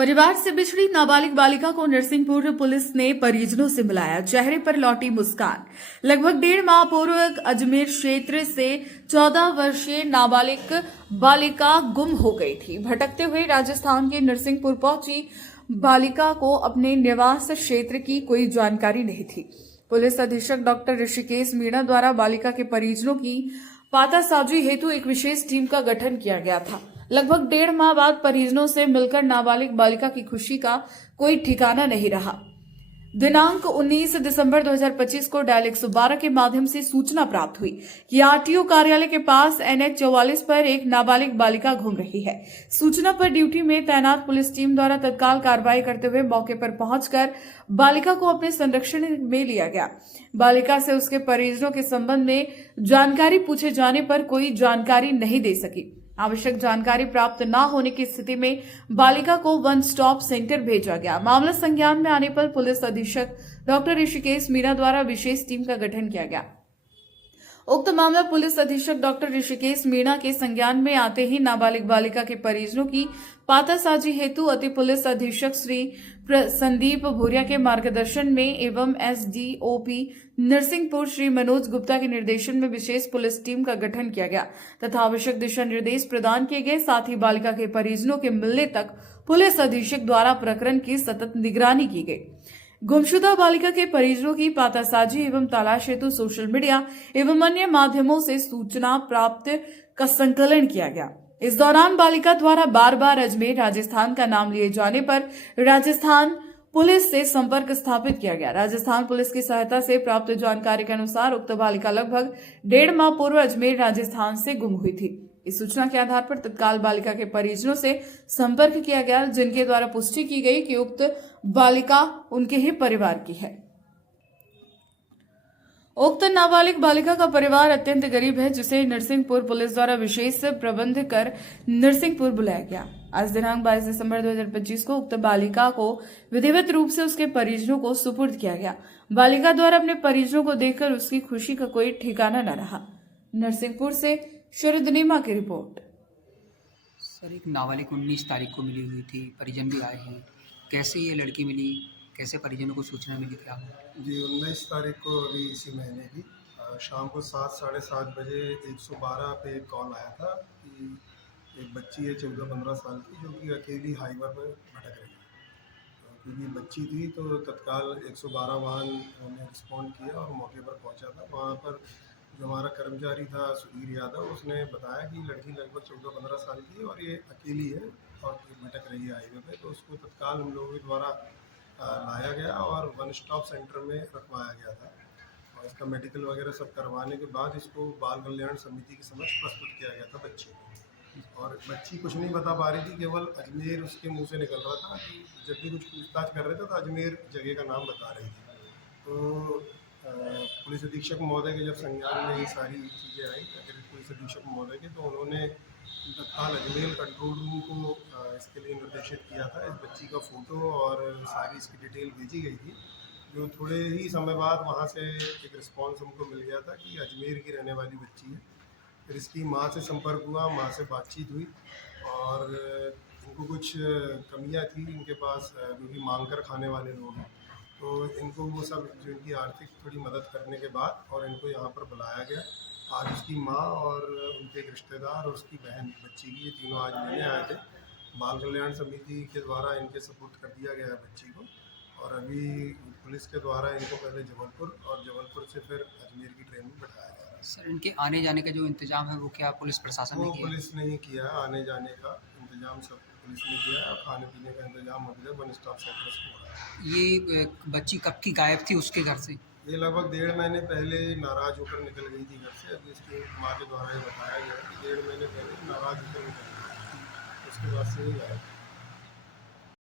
परिवार से बिछड़ी नाबालिग बालिका को नरसिंहपुर पुलिस ने परिजनों से मिलाया, चेहरे पर लौटी मुस्कान। लगभग 1.5 माह पूर्व अजमेर क्षेत्र से 14 वर्षीय नाबालिग बालिका गुम हो गई थी। भटकते हुए राजस्थान के नरसिंहपुर पहुंची बालिका को अपने निवास क्षेत्र की कोई जानकारी नहीं थी। पुलिस अधीक्षक डॉक्टर ऋषिकेश मीणा द्वारा बालिका के परिजनों की पातासाजी हेतु एक विशेष टीम का गठन किया गया था। लगभग 1.5 माह बाद परिजनों से मिलकर नाबालिग बालिका की खुशी का कोई ठिकाना नहीं रहा। दिनांक 19 दिसंबर 2025 को डायल 112 के माध्यम से सूचना प्राप्त हुई कि आरटीओ कार्यालय के पास NH 44 पर एक नाबालिग बालिका घूम रही है। सूचना पर ड्यूटी में तैनात पुलिस टीम द्वारा तत्काल कार्रवाई करते हुए मौके पर पहुंचकर बालिका को अपने संरक्षण में लिया गया। बालिका से उसके परिजनों के संबंध में जानकारी पूछे जाने पर कोई जानकारी नहीं दे सकी। आवश्यक जानकारी प्राप्त न होने की स्थिति में बालिका को वन स्टॉप सेंटर भेजा गया। मामला संज्ञान में आने पर पुलिस अधीक्षक डॉक्टर ऋषिकेश मीणा द्वारा विशेष टीम का गठन किया गया। उक्त मामला पुलिस अधीक्षक डॉक्टर ऋषिकेश मीणा के संज्ञान में आते ही नाबालिग बालिका के परिजनों की पातासाजी हेतु अति पुलिस अधीक्षक श्री संदीप भूरिया के मार्गदर्शन में एवं SDOP नरसिंहपुर श्री मनोज गुप्ता के निर्देशन में विशेष पुलिस टीम का गठन किया गया तथा आवश्यक दिशा निर्देश प्रदान किए गए। साथ ही बालिका के परिजनों के मिलने तक पुलिस अधीक्षक द्वारा प्रकरण की सतत निगरानी की गई। गुमशुदा बालिका के परिजनों की पातासाजी एवं तलाश हेतु सोशल मीडिया एवं अन्य माध्यमों से सूचना प्राप्त का संकलन किया गया। इस दौरान बालिका द्वारा बार बार अजमेर राजस्थान का नाम लिए जाने पर राजस्थान पुलिस से संपर्क स्थापित किया गया। राजस्थान पुलिस की सहायता से प्राप्त जानकारी के अनुसार उक्त बालिका लगभग 1.5 माह पूर्व अजमेर राजस्थान से गुम हुई थी। इस सूचना के आधार पर तत्काल बालिका के परिजनों से संपर्क किया गया, जिनके द्वारा पुष्टि की गई कि उक्त बालिका उनके ही परिवार की है। उक्त नाबालिग बालिका का परिवार अत्यंत गरीब है, जिसे नरसिंहपुर पुलिस द्वारा विशेष प्रबंध कर नरसिंहपुर बुलाया गया। आज दिनांक 22 दिसंबर 2025 को उक्त बालिका को विधिवत रूप से उसके परिजनों को सुपुर्द किया गया। बालिका द्वारा अपने परिजनों को देखकर उसकी खुशी का कोई ठिकाना न रहा। नरसिंहपुर से शरद नीमा की रिपोर्ट। सर, एक नाबालिग 19 तारीख को मिली हुई थी, परिजन भी आए हैं। कैसे ये लड़की मिली, कैसे परिजनों को सूचना मिली, क्या? जी 19 तारीख को अभी इसी महीने की शाम को 7 साढ़े 7 बजे 112 पे एक कॉल आया था कि एक बच्ची है 14-15 साल की जो कि अकेली हाईवे पर भटक रही है। क्योंकि बच्ची थी तो तत्काल 112 वाहन ने रिस्पॉन्ड किया और मौके पर पहुंचा था। वहां पर जो हमारा कर्मचारी था सुधीर यादव, उसने बताया कि लड़की लगभग 14-15 साल की है और ये अकेली है और भटक रही है हाईवे पे। तो उसको तत्काल हम लोगों के द्वारा लाया गया और वन स्टॉप सेंटर में रखवाया गया था और इसका मेडिकल वगैरह सब करवाने के बाद इसको बाल कल्याण समिति के समक्ष प्रस्तुत किया गया था बच्चे को। और बच्ची कुछ नहीं बता पा रही थी, केवल अजमेर उसके मुंह से निकल रहा था कि जब भी कुछ पूछताछ कर रहे थे तो अजमेर जगह का नाम बता रही थी। तो पुलिस अधीक्षक महोदय के जब संज्ञान में ये सारी चीज़ें आई, अतिरिक्त पुलिस अधीक्षक महोदय के, तो उन्होंने तत्काल अजमेर कंट्रोल रूम को इसके लिए निर्देशित किया था। इस बच्ची का फ़ोटो और सारी इसकी डिटेल भेजी गई थी, जो थोड़े ही समय बाद वहाँ से एक रिस्पांस हमको मिल गया था कि अजमेर की रहने वाली बच्ची है। फिर इसकी माँ से संपर्क हुआ, माँ से बातचीत हुई और इनको कुछ कमियाँ थी इनके पास, जो कि मांग कर खाने वाले लोग हैं। तो इनको वो सब जो इनकी आर्थिक थोड़ी मदद करने के बाद और इनको यहाँ पर बुलाया गया। आज उसकी माँ और उनके एक रिश्तेदार और उसकी बहन बच्ची की, ये तीनों आज लेने आए थे। बाल कल्याण समिति के द्वारा इनके सपोर्ट कर दिया गया है बच्ची को और अभी पुलिस के द्वारा इनको पहले जबलपुर और जबलपुर से फिर अजमेर की ट्रेन में बैठाया गया है। सर, इनके आने जाने का जो इंतजाम है वो क्या पुलिस प्रशासन ने वो किया? पुलिस ने ही किया है, आने जाने का इंतजाम सब पुलिस ने किया है और खाने पीने का इंतजाम अभी वन स्टॉप सेंटर से हो रहा है। ये बच्ची कब की गायब थी उसके घर से? ये लगभग 1.5 महीने पहले नाराज होकर निकल गई थी घर से। अभी इसकी माँ के द्वारा ये बताया गया कि 1.5 महीने पहले नाराज होकर निकल गई थी, उसके बाद से ही आया।